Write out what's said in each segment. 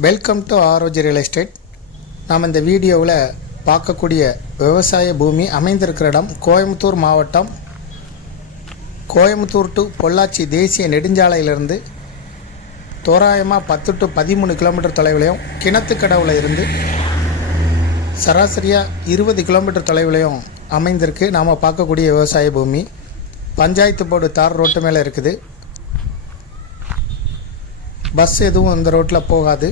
Welcome to ஆரோஜி real estate. நாம் இந்த வீடியோவில் பார்க்கக்கூடிய விவசாய பூமி அமைந்திருக்கிற இடம் கோயம்புத்தூர் மாவட்டம், கோயம்புத்தூர் டு பொள்ளாச்சி தேசிய நெடுஞ்சாலையிலிருந்து தோராயமாக 10 to 13 கிலோமீட்டர் தொலைவிலையும், கிணத்துக்கடவில் இருந்து சராசரியாக 20 கிலோமீட்டர் தொலைவிலையும் அமைந்திருக்கு. நாம் பார்க்கக்கூடிய விவசாய பூமி பஞ்சாயத்து போர்டு தார் ரோட்டு மேலே இருக்குது. பஸ் எதுவும் இந்த ரோட்டில் போகாது.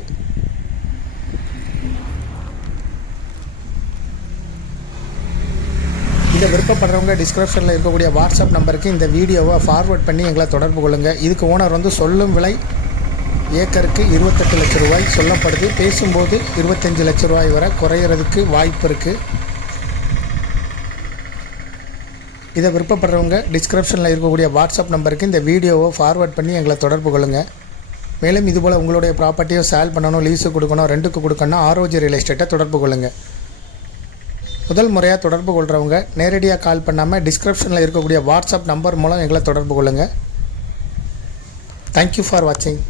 இதை விருப்பப்படுறவங்க டிஸ்கிரிப்ஷனில் இருக்கக்கூடிய வாட்ஸ்அப் நம்பருக்கு இந்த வீடியோவை ஃபார்வேர்ட் பண்ணி எங்களை தொடர்பு கொள்ளுங்கள். இதுக்கு ஓனர் சொல்லும் விலை ஏக்கருக்கு 28 லட்ச ரூபாய் சொல்லப்படுது. பேசும்போது 25 லட்ச ரூபாய் வரை குறையிறதுக்கு வாய்ப்பு இருக்குது. இதை விருப்பப்படுறவங்க டிஸ்கிரிப்ஷனில் இருக்கக்கூடிய வாட்ஸ்அப் நம்பருக்கு இந்த வீடியோவை ஃபார்வேர்ட் பண்ணி எங்களை தொடர்பு கொள்ளுங்கள். மேலும் இதுபோல் உங்களுடைய ப்ராப்பர்ட்டியை சேல் பண்ணணும், லீஸு கொடுக்கணும், ரெண்டுக்கு கொடுக்கணும், ஆரோஜி ரியல் எஸ்டேட்டை தொடர்பு கொள்ளுங்கள். முதல் முறையாக தொடர்பு கொள்கிறவங்க நேரடியாக கால் பண்ணாமல் டிஸ்கிரிப்ஷனில் இருக்கக்கூடிய வாட்ஸ்அப் நம்பர் மூலம் எங்களை தொடர்பு கொள்ளுங்கள். தேங்க்யூ ஃபார் வாட்சிங்.